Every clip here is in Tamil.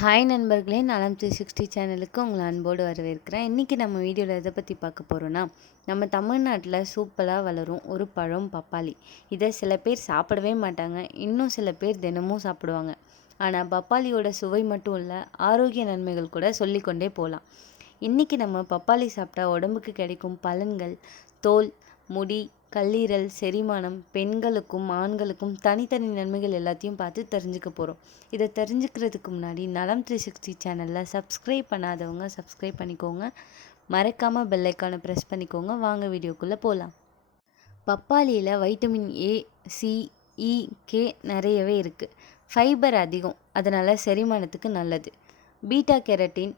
ஹாய் நண்பர்களே, நலம் 360 சேனலுக்கு உங்களை அன்போடு வரவேற்கிறேன். இன்றைக்கி நம்ம வீடியோவில் எதை பற்றி பார்க்க போகிறோன்னா, நம்ம தமிழ்நாட்டில் சூப்பராக வளரும் ஒரு பழம் பப்பாளி. இதை சில பேர் சாப்பிடவே மாட்டாங்க, இன்னும் சில பேர் தினமும் சாப்பிடுவாங்க. ஆனால் பப்பாளியோட சுவை மட்டும் இல்லை, ஆரோக்கிய நன்மைகள் கூட சொல்லிக்கொண்டே போகலாம். இன்றைக்கி நம்ம பப்பாளி சாப்பிட்டா உடம்புக்கு கிடைக்கும் பலன்கள், தோல், முடி, கல்லீரல், செரிமானம், பெண்களுக்கும் ஆண்களுக்கும் தனித்தனி நன்மைகள் எல்லாத்தையும் பார்த்து தெரிஞ்சுக்க போகிறோம். இதை தெரிஞ்சுக்கிறதுக்கு முன்னாடி நலம் 360 சேனலில் சப்ஸ்கிரைப் பண்ணாதவங்க சப்ஸ்கிரைப் பண்ணிக்கோங்க. மறக்காமல் பெல் ஐக்கானை ப்ரெஸ் பண்ணிக்கோங்க. வாங்க வீடியோக்குள்ளே போகலாம். பப்பாளியில் vitamin A, C, E, K நிறையவே இருக்குது. ஃபைபர் அதிகம், அதனால் செரிமானத்துக்கு நல்லது. பீட்டா கேரட்டின்,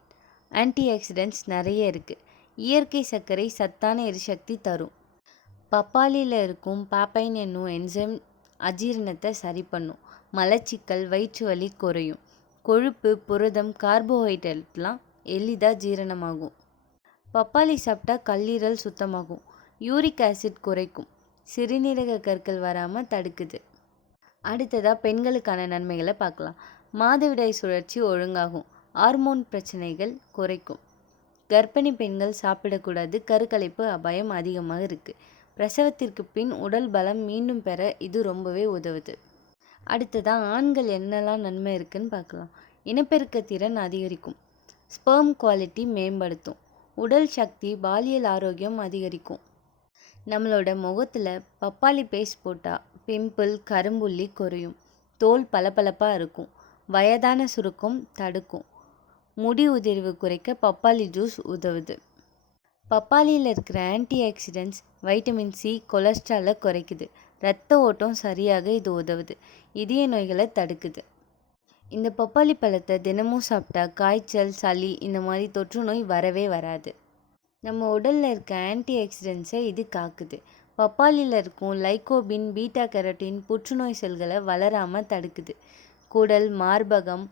ஆன்டி ஆக்சிடென்ட்ஸ் நிறைய இருக்குது. இயற்கை சர்க்கரை சத்தான எரிசக்தி தரும். பப்பாளியில் இருக்கும் பாப்பைன் என்னும் என்சைம் அஜீரணத்தை சரி பண்ணும். மலச்சிக்கல், வயிற்று வலி குறையும். கொழுப்பு, புரதம், கார்போஹைட்ரேட்லாம் எளிதாக ஜீரணமாகும். பப்பாளி சாப்பிட்டா கல்லீரல் சுத்தமாகும். யூரிக் ஆசிட் குறைக்கும். சிறுநீரக கற்கள் வராமல் தடுக்குது. அடுத்ததாக பெண்களுக்கான நன்மைகளை பார்க்கலாம். மாதவிடாய் சுழற்சி ஒழுங்காகும். ஹார்மோன் பிரச்சனைகள் குறைக்கும். கர்ப்பிணி பெண்கள் சாப்பிடக்கூடாது, கருக்கலைப்பு அபாயம் அதிகமாக இருக்குது. பிரசவத்திற்கு பின் உடல் பலம் மீண்டும் பெற இது ரொம்பவே உதவுது. அடுத்ததாக ஆண்கள் என்னெல்லாம் நன்மை இருக்குன்னு பார்க்கலாம். இனப்பெருக்க திறன் அதிகரிக்கும். ஸ்பெர்ம் குவாலிட்டி மேம்படுத்தும். உடல் சக்தி, பாலியல் ஆரோக்கியம் அதிகரிக்கும். நம்மளோட முகத்தில் பப்பாளி பேஸ்ட் போட்டால் பிம்பிள், கரும்புள்ளி குறையும். தோல் பளபளப்பாக இருக்கும். வயதான சுருக்கம் தடுக்கும். முடி உதிர்வு குறைக்க பப்பாளி ஜூஸ் உதவுது. பப்பாளியில் இருக்கிற ஆன்டி ஆக்சிடென்ட்ஸ் வைட்டமின் சி கொலஸ்ட்ராலை குறைக்குது. இரத்த ஓட்டம் சரியாக இது உதவுது. இதய நோய்களை தடுக்குது. இந்த பப்பாளி பழத்தை தினமும் சாப்பிட்டா காய்ச்சல், சளி இந்த மாதிரி தொற்று நோய் வரவே வராது. நம்ம உடலில் இருக்க ஆன்டி ஆக்சிடென்ட்ஸை இது காக்குது. பப்பாளியில் இருக்கும் லைகோபின், பீட்டா கேரட்டின் புற்றுநோய் செல்களை வளராமல் தடுக்குது. குடல், மார்பகம்,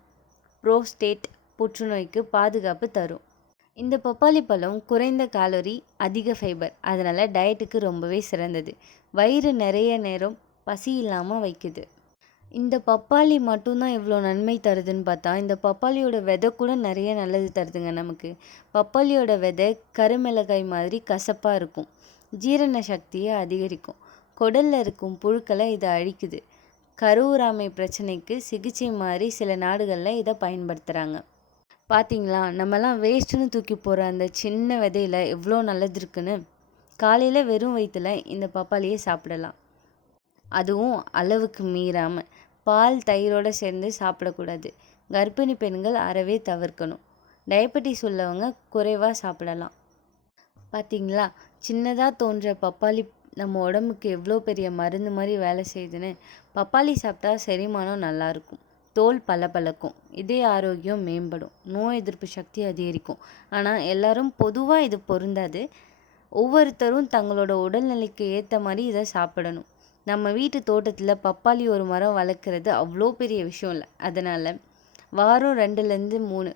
புரோஸ்டேட் புற்றுநோய்க்கு பாதுகாப்பு தரும். இந்த பப்பாளி பழம் குறைந்த காலோரி, அதிக ஃபைபர், அதனால் டயட்டுக்கு ரொம்பவே சிறந்தது. வயிறு நிறைய நேரம் பசி இல்லாமல் வைக்குது. இந்த பப்பாளி மட்டும்தான் இவ்வளோ நன்மை தருதுன்னு பார்த்தா, இந்த பப்பாளியோட விதை கூட நிறைய நல்லது தருதுங்க நமக்கு. பப்பாளியோட விதை கருமிளகாய் மாதிரி கசப்பாக இருக்கும். ஜீரண சக்தியை அதிகரிக்கும். குடலில் இருக்கும் புழுக்களை இதை அழிக்குது. கருவுறாமை பிரச்சனைக்கு சிகிச்சை மாதிரி சில நாடுகளில் இதை பயன்படுத்துகிறாங்க. பார்த்தீங்களா, நம்மலாம் வேஸ்ட்டுன்னு தூக்கி போகிற அந்த சின்ன விதையில் எவ்வளோ நல்லது இருக்குன்னு. காலையில் வெறும் வயிற்றில் இந்த பப்பாளியை சாப்பிடலாம். அதுவும் அளவுக்கு மீறாமல். பால், தயிரோடு சேர்ந்து சாப்பிடக்கூடாது. கர்ப்பிணி பெண்கள் அறவே தவிர்க்கணும். டயபெட்டிஸ் உள்ளவங்க குறைவாக சாப்பிடலாம். பார்த்தீங்களா, சின்னதாக தோன்ற பப்பாளி நம்ம உடம்புக்கு எவ்வளோ பெரிய மருந்து மாதிரி வேலை செய்யுதுன்னு. பப்பாளி சாப்பிட்டா செரிமானம் நல்லாயிருக்கும். தோல் பளபளக்கும். இதய ஆரோக்கியம் மேம்படும். நோய் எதிர்ப்பு சக்தி அதிகரிக்கும். ஆனால் எல்லாரும் பொதுவாக இது பொருந்தாது. ஒவ்வொருத்தரும் தங்களோட உடல்நிலைக்கு ஏற்ற மாதிரி இதை சாப்பிடணும். நம்ம வீட்டு தோட்டத்தில் பப்பாளி ஒரு மரம் வளர்க்குறது அவ்வளோ பெரிய விஷயம் இல்லை. அதனால் வாரம் 2லேருந்து 3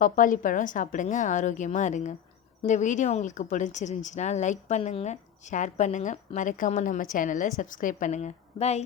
பப்பாளி பழம் சாப்பிடுங்க, ஆரோக்கியமாக இருங்க. இந்த வீடியோ உங்களுக்கு பிடிச்சிருந்துச்சுன்னா லைக் பண்ணுங்கள், ஷேர் பண்ணுங்கள், மறக்காமல் நம்ம சேனலை சப்ஸ்கிரைப் பண்ணுங்கள். பை.